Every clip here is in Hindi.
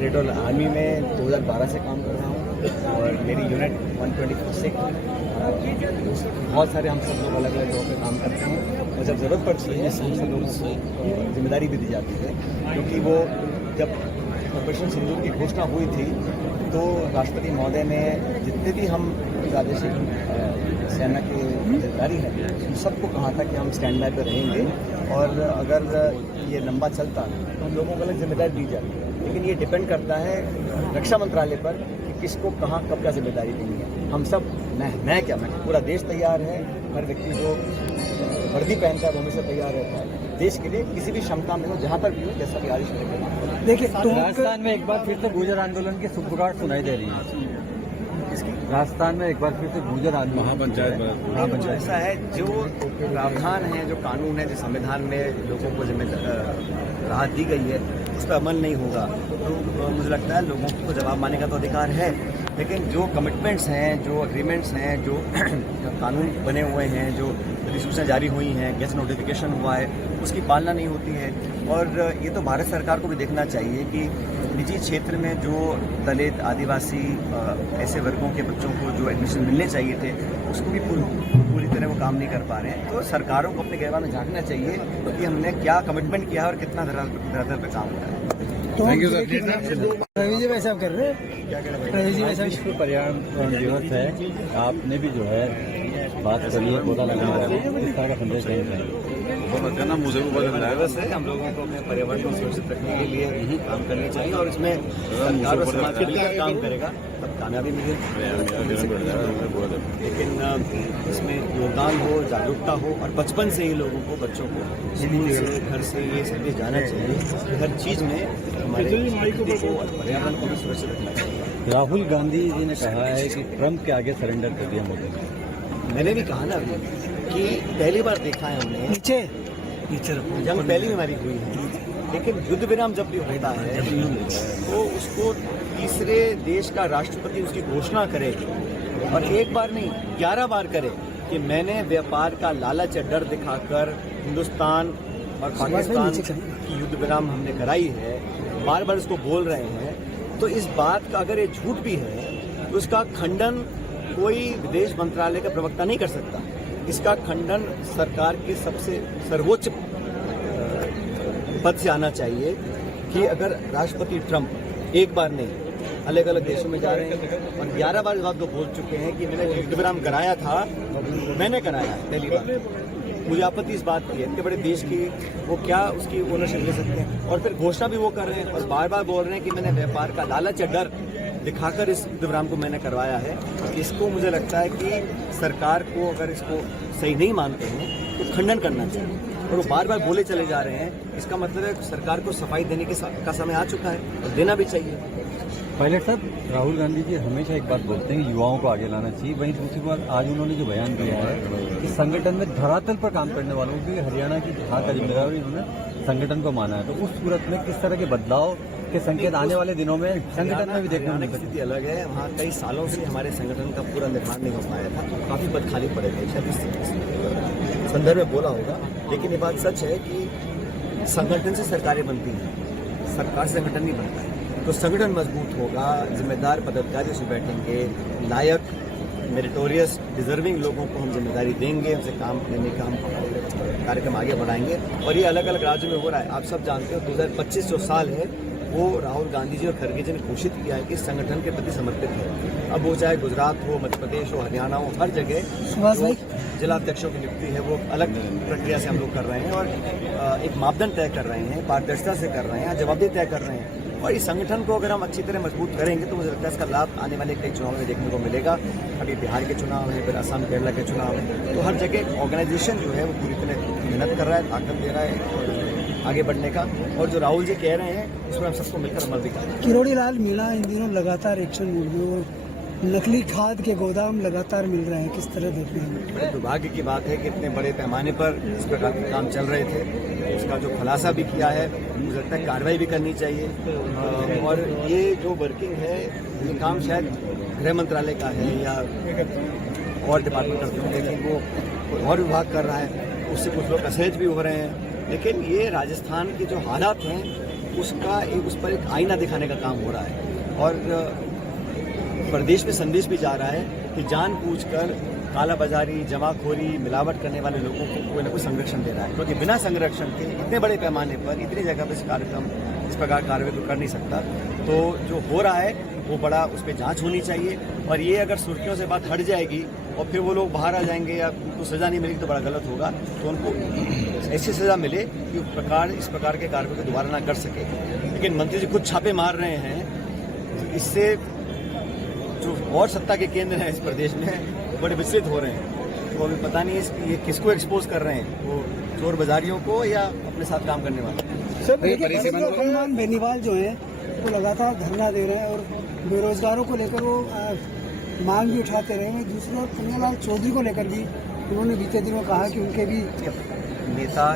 रेड आर्मी में 2012 से काम कर रहा हूँ और मेरी यूनिट 126 बहुत सारे हम सब लोग अलग अलग जगहों पे काम करते हैं और जब ज़रूरत पड़ती है हम सब लोगों को जिम्मेदारी भी दी जाती है, क्योंकि वो जब ऑपरेशन सिंदूर की घोषणा हुई थी तो राष्ट्रपति महोदय ने जितने भी हम प्रादेशिक सेना के अधिकारी हैं उन सबको कहा था कि हम स्टैंड बाय पर रहेंगे और अगर ये लंबा चलता तो हम लोगों को अलग जिम्मेदारी दी जाती है, लेकिन ये डिपेंड करता है रक्षा मंत्रालय पर कि किसको कहाँ कब क्या जिम्मेदारी देनी है। हम सब मैं क्या मैं पूरा देश तैयार है, हर व्यक्ति जो वर्दी पहनता है वो हमेशा तैयार रहता है देश के लिए, किसी भी क्षमता में हो जहाँ पर भी हो, जैसा भी आदेश करेगा। देखिए राजस्थान में एक बार फिर से गुर्जर आंदोलन की सुगबुगाहट सुनाई दे रही है। राजस्थान में एक बार फिर से गुर्जर आंदोलन महापंचायत ऐसा है, जो प्रावधान है, जो कानून है, जो संविधान में लोगों को राहत दी गई है उस पर अमल नहीं होगा तो मुझे लगता है लोगों को जवाब मानने का तो अधिकार है, लेकिन जो कमिटमेंट्स हैं, जो एग्रीमेंट्स हैं, जो कानून बने हुए हैं, जो अधिसूचना जारी हुई हैं, गैस नोटिफिकेशन हुआ है, उसकी पालना नहीं होती है। और ये तो भारत सरकार को भी देखना चाहिए कि निजी क्षेत्र में जो दलित, आदिवासी ऐसे वर्गों के बच्चों को जो एडमिशन मिलने चाहिए थे उसको भी पूरी तरह वो काम नहीं कर पा रहे हैं। तो सरकारों को अपने गहवा में झांकना चाहिए कि हमने क्या कमिटमेंट किया है और कितना धरातल पर काम हुआ है। Thank you sir. Ravi ji भाई साहब कर रहे हैं, क्या कह रहे रवि जी भाई साहब विश्व पर्यावरण दिवस है, आपने भी जो है बात करी है पौधा लगाने वाले, इस तरह का संदेश देना चाहिए। मुझे भी बदल रहा है, वैसे हम लोगों को अपने पर्यावरण को सुरक्षित रखने के लिए यही काम करने चाहिए और इसमें सरकार और समाज मिलकर काम करेगा तब कामयाबी मिलेगी। लेकिन इसमें योगदान हो, जागरूकता हो और बचपन से ही लोगों को, बच्चों को स्कूल से, घर से ये संदेश जाना चाहिए कि हर चीज़ में हमारे प्रकृति को और पर्यावरण को भी सुरक्षित रखना चाहिए। राहुल गांधी जी ने कहा है कि ट्रंप के आगे सरेंडर कर दिया मोदी ने। मैंने भी कहा ना अभी कि पहली बार देखा है हमने नीचे जंग पहली में हमारी हुई है, लेकिन युद्ध विराम जब भी होता है तो उसको तीसरे देश का राष्ट्रपति उसकी घोषणा करे और एक बार नहीं 11 बार करे कि मैंने व्यापार का लालच या डर दिखाकर हिंदुस्तान और पाकिस्तान की युद्ध विराम हमने कराई है, बार बार इसको बोल रहे हैं। तो इस बात का अगर ये झूठ भी है तो उसका खंडन कोई विदेश मंत्रालय का प्रवक्ता नहीं कर सकता। इसका खंडन सरकार के सबसे सर्वोच्च पद से आना चाहिए कि अगर राष्ट्रपति ट्रंप एक बार नहीं अलग अलग देशों में जा रहे हैं और 11 बार इस बात को बोल चुके हैं कि मैंने युद्ध विराम कराया था, मैंने कराया है पहली बार। मुझे आपत्ति इस बात की है, इतने बड़े देश की वो क्या उसकी ओनरशिप ले सकते हैं और फिर घोषणा भी वो कर रहे हैं और बार बार बोल रहे हैं कि मैंने व्यापार का लालच या डर दिखाकर इस युद्ध विराम को मैंने करवाया है। इसको मुझे लगता है कि सरकार को अगर इसको सही नहीं मानते हैं तो खंडन करना चाहिए और वो बार बार बोले चले जा रहे हैं। इसका मतलब है सरकार को सफाई देने का समय आ चुका है और देना भी चाहिए। पायलट साहब, राहुल गांधी जी हमेशा एक बात बोलते हैं कि युवाओं को आगे लाना चाहिए, वहीं दूसरी बात आज उन्होंने जो बयान दिया है कि संगठन में धरातल पर काम करने वालों की हरियाणा की जहाँ का जिम्मेदारी उन्होंने संगठन को माना है, तो उस सूरत में किस तरह के बदलाव के संकेत आने वाले दिनों में संगठन में भी देखने को स्थिति अलग है। वहाँ कई सालों से हमारे संगठन का पूरा निर्माण नहीं हो पाया था, तो काफी पद खाली पड़े थे, शायद इस संदर्भ में बोला होगा। लेकिन ये बात सच है कि संगठन से सरकारें बनती हैं, सरकार से संगठन नहीं बनता है। तो संगठन मजबूत होगा, जिम्मेदार पदाधिकारी उसमें बैठेंगे, लायक मेरिटोरियस डिजर्विंग लोगों को हम जिम्मेदारी देंगे, उनसे काम लेने का हम कार्यक्रम आगे बढ़ाएंगे। और ये अलग अलग राज्यों में हो रहा है। आप सब जानते हो 2025 जो साल है वो राहुल गांधी जी और खड़गे जी ने घोषित किया है कि संगठन के प्रति समर्पित है। अब वो चाहे गुजरात हो, मध्य प्रदेश हो, हरियाणा हो, हर जगह जिलाध्यक्षों की नियुक्ति है वो अलग प्रक्रिया से हम लोग कर रहे हैं और एक मापदंड तय कर रहे हैं, पारदर्शिता से कर रहे हैं, जवाबदेही तय कर रहे हैं। और इस संगठन को अगर हम अच्छी तरह मजबूत करेंगे तो मुझे लगता है इसका लाभ आने वाले कई चुनाव में देखने को मिलेगा। अभी बिहार के चुनाव है, फिर असम केरला के चुनाव है, तो हर जगह ऑर्गेनाइजेशन जो है वो पूरी तरह मेहनत कर रहा है, ताकत दे रहा है आगे बढ़ने का। और जो राहुल जी कह रहे हैं उसमें हम सबको मिलकर अमल भी करें। किरोड़ी लाल मीणा इन दिनों लगातार एक्शन मोड में और नकली खाद के गोदाम लगातार मिल रहे हैं, किस तरह देखते हैं? बड़े दुर्भाग्य की बात है कि इतने बड़े पैमाने पर इस प्रकार के काम चल रहे थे, उसका जो खुलासा भी किया है, मुझे लगता है कार्रवाई भी करनी चाहिए। और ये जो वर्किंग है ये काम शायद गृह मंत्रालय का है या और डिपार्टमेंट करते होंगे, लेकिन वो और विभाग कर रहा है, उससे कुछ लोग असहज भी हो रहे हैं। लेकिन ये राजस्थान के जो हालात हैं उस पर एक आईना दिखाने का काम हो रहा है और प्रदेश में संदेश भी जा रहा है कि जानबूझकर कालाबाजारी, जमाखोरी, मिलावट करने वाले लोगों को कोई ना कोई संरक्षण दे रहा है, क्योंकि बिना संरक्षण के इतने बड़े पैमाने पर इतनी जगह पर इस प्रकार कार्रवाई तो कर नहीं सकता। तो जो हो रहा है वो बड़ा उस पर जांच होनी चाहिए और ये अगर सुर्खियों से बात हट जाएगी और फिर वो लोग बाहर आ जाएंगे या उनको सजा नहीं मिलेगी तो बड़ा गलत होगा। तो उनको ऐसी सजा मिले कि इस प्रकार के कार्य को दोबारा ना कर सके। लेकिन मंत्री जी खुद छापे मार रहे हैं, तो इससे जो और सत्ता के केंद्र हैं इस प्रदेश में बड़े विचलित हो रहे हैं। तो अभी पता नहीं ये किसको एक्सपोज कर रहे हैं, वो चोर बाजारियों को या अपने साथ काम करने वाले। सर देखिए, हनुमान बेनीवाल जो है वो लगातार धरना दे रहे हैं और बेरोजगारों को लेकर वो मांग भी उठाते रहे हैं। दूसरी ओर कन्हैयालाल चौधरी को लेकर भी उन्होंने बीते दिनों कहा कि उनके भी नेता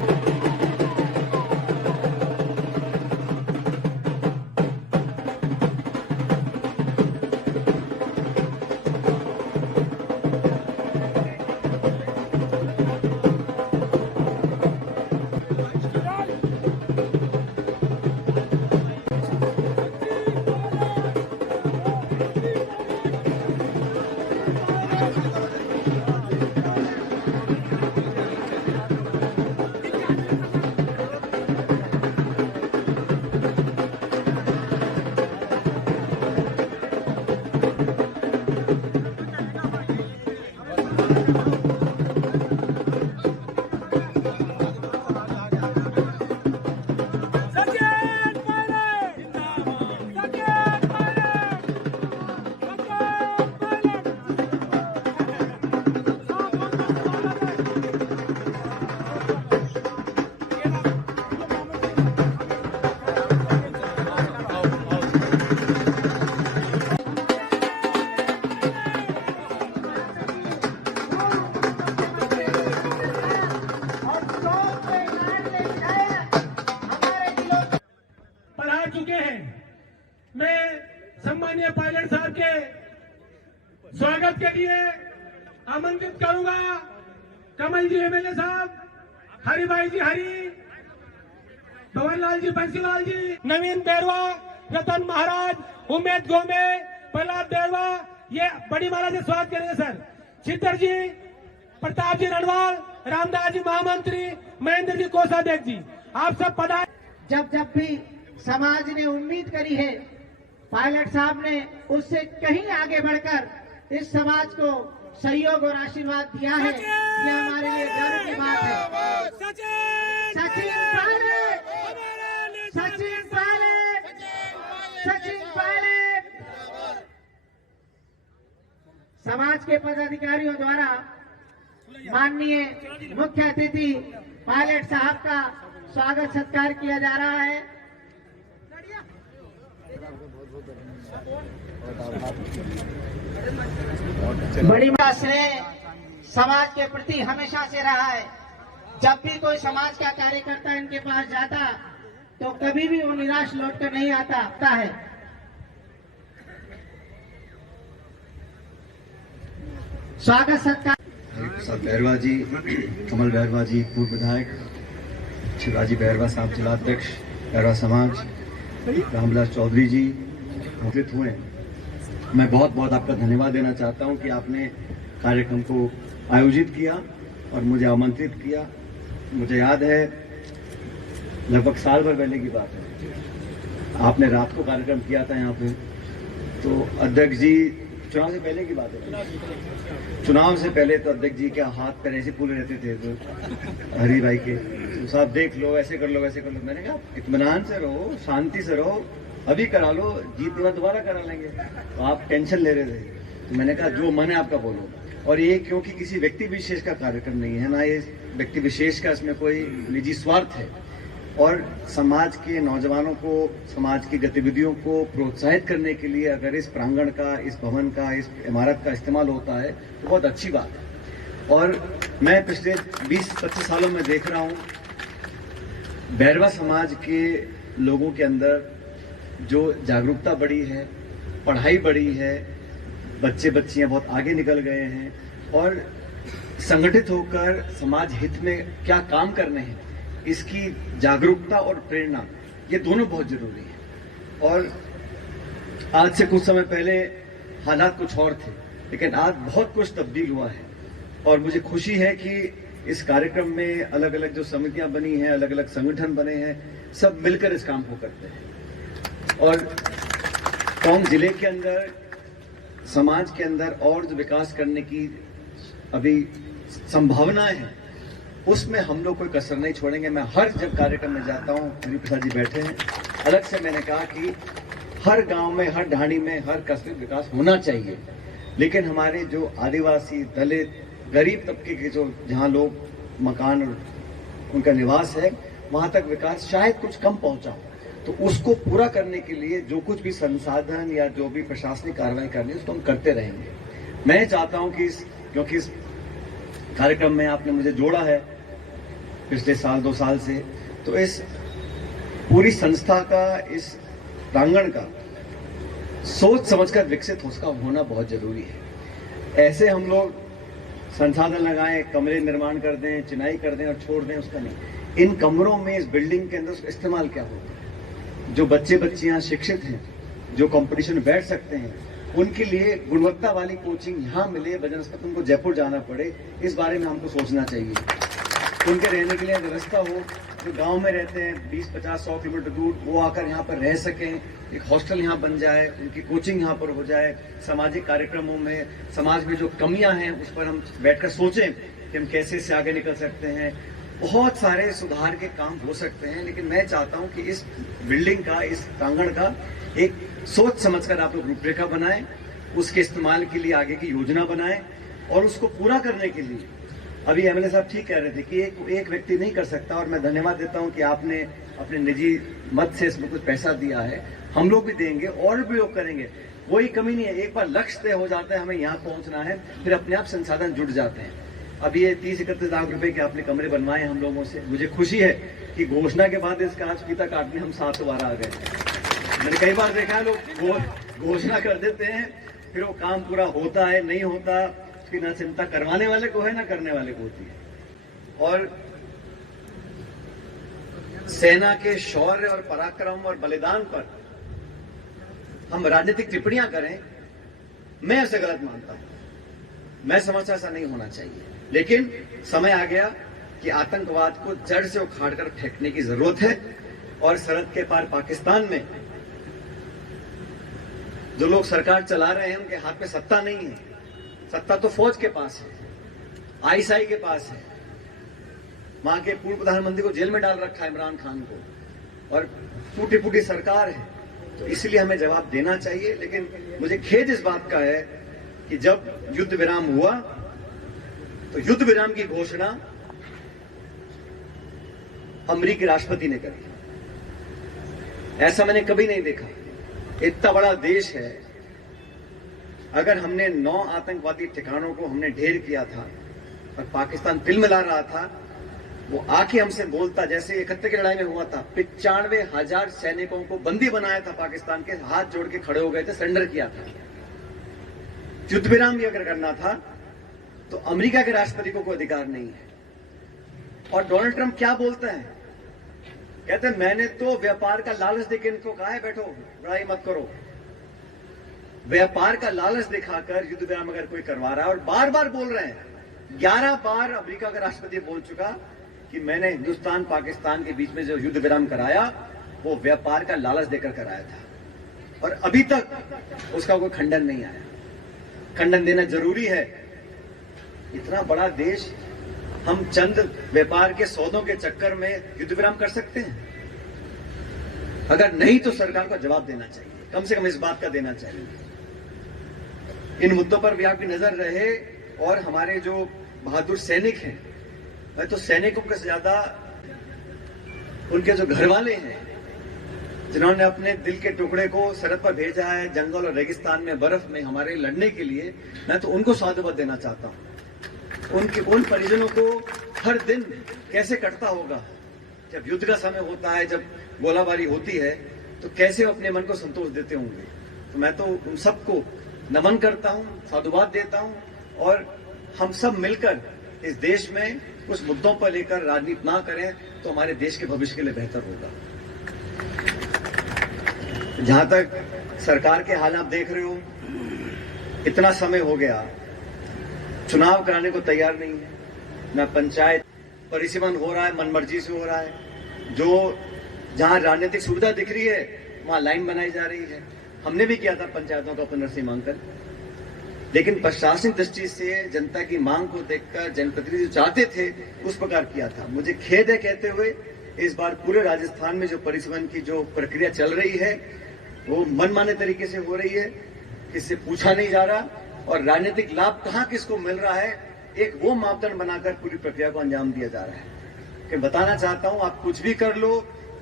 मैं सम्मानीय पायलट साहब के स्वागत के लिए आमंत्रित करूंगा कमल जी एमएलए साहब, हरिभाई जी हरि, भवनलाल जी बंसीलाल जी, नवीन बैरवा, रतन महाराज, उमेद गोमे, प्रहलाद बैरवा, ये बड़ी माला से स्वागत करेंगे सर। चित्तर जी, प्रताप जी रणवाल, रामदास जी महामंत्री, महेंद्र जी कोषाध्यक्ष जी, आप सब पधार। जब भी समाज ने उम्मीद करी है, पायलट साहब ने उससे कहीं आगे बढ़कर इस समाज को सहयोग और आशीर्वाद दिया है। ये हमारे लिए गर्व की बात है। सचिन पायलट, सचिन पायलट, सचिन पायलट। समाज के पदाधिकारियों द्वारा माननीय मुख्य अतिथि पायलट साहब का स्वागत सत्कार किया जा रहा है। बड़ी श्रेय समाज के प्रति हमेशा से रहा है। जब भी कोई समाज का कार्यकर्ता इनके पास जाता तो कभी भी वो निराश लौटकर नहीं आता है। स्वागत सत्कार प्रसाद बैरवा जी, कमल बैरवा जी पूर्व विधायक, शिवाजी बैरवा साहब जिलाध्यक्ष बैरवा समाज, रामविलास चौधरी जी आमंत्रित हुए। मैं बहुत बहुत आपका धन्यवाद देना चाहता हूं कि आपने कार्यक्रम को आयोजित किया और मुझे आमंत्रित किया। मुझे याद है लगभग साल भर पहले की बात है, आपने रात को कार्यक्रम किया था यहाँ पे। तो अध्यक्ष जी, चुनाव से पहले की बात है, चुनाव से पहले तो अध्यक्ष जी के हाथ पैर ऐसे फूले रहते थे तो हरी भाई के, तो साहब देख लो, ऐसे कर लो, वैसे कर लो। मैंने कहा इत्मीनान से रहो, शांति से रहो, अभी करा लो, जीत के बाद दोबारा करा लेंगे। तो आप टेंशन ले रहे थे, तो मैंने कहा जो मन है आपका बोलो। और ये क्योंकि किसी व्यक्ति विशेष का कार्यक्रम नहीं है, ना ये व्यक्ति विशेष का इसमें कोई निजी स्वार्थ है, और समाज के नौजवानों को, समाज की गतिविधियों को प्रोत्साहित करने के लिए अगर इस प्रांगण का, इस भवन का, इस इमारत का इस्तेमाल होता है तो बहुत अच्छी बात है। और मैं पिछले 20-25 सालों में देख रहा हूं बैरवा समाज के लोगों के अंदर जो जागरूकता बढ़ी है, पढ़ाई बढ़ी है, बच्चे बच्चियां बहुत आगे निकल गए हैं और संगठित होकर समाज हित में क्या काम करने हैं, इसकी जागरूकता और प्रेरणा ये दोनों बहुत जरूरी है। और आज से कुछ समय पहले हालात कुछ और थे, लेकिन आज बहुत कुछ तब्दील हुआ है और मुझे खुशी है कि इस कार्यक्रम में अलग अलग जो समितियां बनी हैं, अलग अलग संगठन बने हैं, सब मिलकर इस काम को करते हैं। और टोंक जिले के अंदर, समाज के अंदर और जो विकास करने की अभी संभावनाएं हैं, उसमें हम लोग कोई कसर नहीं छोड़ेंगे। मैं हर जब कार्यक्रम में जाता हूं, गिरी प्रसाद जी बैठे हैं, अलग से मैंने कहा कि हर गांव में, हर ढाणी में, हर कस्बे में विकास होना चाहिए, लेकिन हमारे जो आदिवासी, दलित, गरीब तबके के जो जहां लोग मकान और उनका निवास है, वहां तक विकास शायद कुछ कम पहुंचा हो, तो उसको पूरा करने के लिए जो कुछ भी संसाधन या जो भी प्रशासनिक कार्रवाई करनी है उसको हम करते रहेंगे। मैं चाहता हूं कि क्योंकि इस कार्यक्रम में आपने मुझे जोड़ा है पिछले साल 2 साल से, तो इस पूरी संस्था का, इस प्रांगण का सोच समझकर विकसित उसका होना बहुत जरूरी है। ऐसे हम लोग संसाधन लगाएं, कमरे निर्माण कर दें, चिनाई कर दें और छोड़ दें, उसका नहीं। इन कमरों में, इस बिल्डिंग के अंदर उसका इस्तेमाल क्या होता है, जो बच्चे बच्चियां शिक्षित हैं, जो कंपटीशन में बैठ सकते हैं, उनके लिए गुणवत्ता वाली कोचिंग यहाँ मिले, बजनस्पत उनको जयपुर जाना पड़े, इस बारे में हमको सोचना चाहिए। उनके रहने के लिए व्यवस्था हो, जो गांव में रहते हैं 20, 50, 100 किलोमीटर दूर, वो आकर यहाँ पर रह सकें, एक हॉस्टल यहाँ बन जाए, उनकी कोचिंग यहाँ पर हो जाए। सामाजिक कार्यक्रमों में, समाज में जो कमियां हैं उस पर हम बैठकर सोचें कि हम कैसे इससे आगे निकल सकते हैं। बहुत सारे सुधार के काम हो सकते हैं, लेकिन मैं चाहता हूं कि इस बिल्डिंग का, इस प्रांगण का एक सोच समझकर आप लोग रूपरेखा बनाएं, उसके इस्तेमाल के लिए आगे की योजना बनाएं और उसको पूरा करने के लिए, अभी एमएलए साहब ठीक कह रहे थे कि एक व्यक्ति नहीं कर सकता, और मैं धन्यवाद देता हूं कि आपने अपने निजी मत से इसमें कुछ पैसा दिया है, हम लोग भी देंगे और भी लोग करेंगे, कोई कमी नहीं है। एक बार लक्ष्य तय हो जाता है, हमें यहाँ पहुंचना है, फिर अपने आप संसाधन जुड़ जाते हैं। अब ये 30-31 लाख रुपए के आपने कमरे बनवाए हम लोगों से, मुझे खुशी है कि घोषणा के बाद इसका आज फीता काटने हम 7 बार आ गए। मैंने कई बार देखा है लोग घोषणा कर देते हैं, फिर वो काम पूरा होता है नहीं होता, उसकी ना चिंता करवाने वाले को है ना करने वाले को होती है। और सेना के शौर्य और पराक्रम और बलिदान पर हम राजनीतिक टिप्पणियां करें, मैं उसे गलत मानता हूं। मैं समझता ऐसा नहीं होना चाहिए, लेकिन समय आ गया कि आतंकवाद को जड़ से उखाड़कर फेंकने की जरूरत है। और सरहद के पार पाकिस्तान में जो लोग सरकार चला रहे हैं, उनके हाथ में सत्ता नहीं है, सत्ता तो फौज के पास है, आईएसआई के पास है। वहां के पूर्व प्रधानमंत्री को जेल में डाल रखा है, इमरान खान को, और टूटी फूटी सरकार है, तो इसलिए हमें जवाब देना चाहिए। लेकिन मुझे खेद इस बात का है कि जब युद्ध विराम हुआ तो युद्ध विराम की घोषणा अमेरिकी राष्ट्रपति ने करी। ऐसा मैंने कभी नहीं देखा। इतना बड़ा देश है, अगर हमने 9 आतंकवादी ठिकानों को हमने ढेर किया था और पाकिस्तान तिलमिला रहा था, वो आके हमसे बोलता, जैसे 71 की लड़ाई में हुआ था, 95,000 सैनिकों को बंदी बनाया था पाकिस्तान के, हाथ जोड़ के खड़े हो गए थे, सरेंडर किया था। युद्ध विराम भी अगर करना था तो अमेरिका के राष्ट्रपति को कोई अधिकार नहीं है। और डोनाल्ड ट्रंप क्या बोलते हैं, कहते हैं मैंने तो व्यापार का लालच देकर इनको कहा है बैठो, लड़ाई मत करो। व्यापार का लालच दिखाकर युद्ध विराम अगर कोई करवा रहा है, और बार बार बोल रहे हैं, 11 बार अमेरिका का राष्ट्रपति बोल चुका कि मैंने हिंदुस्तान पाकिस्तान के बीच में जो युद्ध विराम कराया वो व्यापार का लालच देकर कराया था, और अभी तक उसका कोई खंडन नहीं आया। खंडन देना जरूरी है। इतना बड़ा देश, हम चंद व्यापार के सौदों के चक्कर में युद्ध विराम कर सकते हैं? अगर नहीं तो सरकार को जवाब देना चाहिए, कम से कम इस बात का देना चाहिए। इन मुद्दों पर भी आपकी नजर रहे। और हमारे जो बहादुर सैनिक हैं, मैं तो सैनिकों के से ज्यादा उनके जो घर वाले हैं, जिन्होंने अपने दिल के टुकड़े को सरहद पर भेजा है, जंगल और रेगिस्तान में, बर्फ में हमारे लड़ने के लिए, मैं तो उनको साधुवाद देना चाहता हूं। उन परिजनों को हर दिन कैसे कटता होगा, जब युद्ध का समय होता है, जब गोलाबारी होती है, तो कैसे अपने मन को संतोष देते होंगे। तो मैं तो उन सबको नमन करता हूं, साधुवाद देता हूं, और हम सब मिलकर इस देश में कुछ मुद्दों पर लेकर राजनीति ना करें तो हमारे देश के भविष्य के लिए बेहतर होगा। जहां तक सरकार के हाल आप देख रहे हो, इतना समय हो गया, चुनाव कराने को तैयार नहीं है। न पंचायत परिसीमन हो रहा है, मनमर्जी से हो रहा है। जो जहां राजनीतिक सुविधा दिख रही है वहां लाइन बनाई जा रही है। हमने भी किया था पंचायतों का पुनर्सीमांकन, लेकिन प्रशासनिक दृष्टि से जनता की मांग को देखकर जनप्रतिनिधि चाहते थे उस प्रकार किया था। मुझे खेद है कहते हुए, इस बार पूरे राजस्थान में जो परिसीमन की जो प्रक्रिया चल रही है वो मनमाने तरीके से हो रही है, किससे पूछा नहीं जा रहा और राजनीतिक लाभ कहां किसको मिल रहा है, एक वो मापदंड बनाकर पूरी प्रक्रिया को अंजाम दिया जा रहा है। कि बताना चाहता हूं, आप कुछ भी कर लो,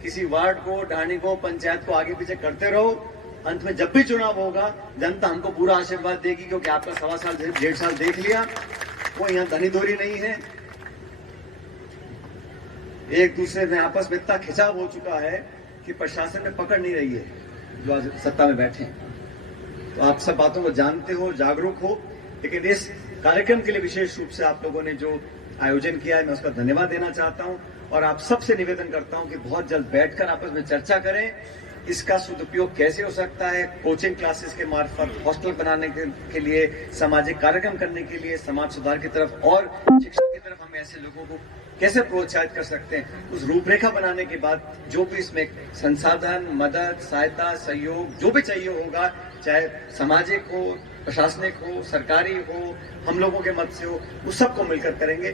किसी वार्ड को, ढाणी को, पंचायत को आगे पीछे करते रहो, अंत में जब भी चुनाव होगा जनता हमको पूरा आशीर्वाद देगी, क्योंकि आपका 1.25 साल 1.5 साल देख लिया। वो यहाँ धनी धोरी नहीं है, एक दूसरे में आपस में इतना खिंचाव हो चुका है कि प्रशासन में पकड़ नहीं रही है जो आज सत्ता में बैठे हैं। तो आप सब बातों को जानते हो, जागरूक हो, लेकिन इस कार्यक्रम के लिए विशेष रूप से आप लोगों ने जो आयोजन किया है मैं उसका धन्यवाद देना चाहता हूं और आप सबसे निवेदन करता हूं कि बहुत जल्द बैठकर आपस में चर्चा करें, इसका सदुपयोग कैसे हो सकता है, कोचिंग क्लासेस के मार्फत, हॉस्टल बनाने के लिए, सामाजिक कार्यक्रम करने के लिए, समाज सुधार की तरफ और शिक्षा की तरफ हम ऐसे लोगों को कैसे प्रोत्साहित कर सकते हैं, उस रूपरेखा बनाने के बाद जो भी इसमें संसाधन, मदद, सहायता, सहयोग जो भी चाहिए होगा, चाहे सामाजिक हो, प्रशासनिक हो, सरकारी हो, हम लोगों के मत से हो, उस सबको मिलकर करेंगे।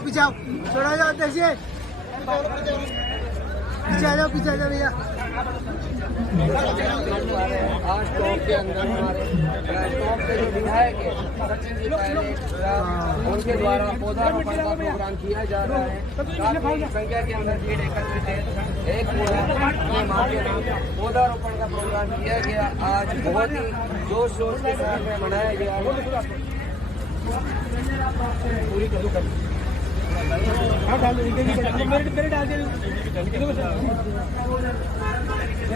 पीछे आओ, थोड़ा जाओ, देखिए पीछे आ जाओ भैया। आज टॉप के अंदर हमारे टॉप के जो विधायक है सचिन जी पहले उनके द्वारा पौधारोपण का प्रोग्राम किया जा रहा है। काफी संख्या के अंदर भीड़ एकत्रित है। एक माँ के नाम पौधारोपण का प्रोग्राम किया गया, आज बहुत ही जोश शोर के साथ में मनाया गया है।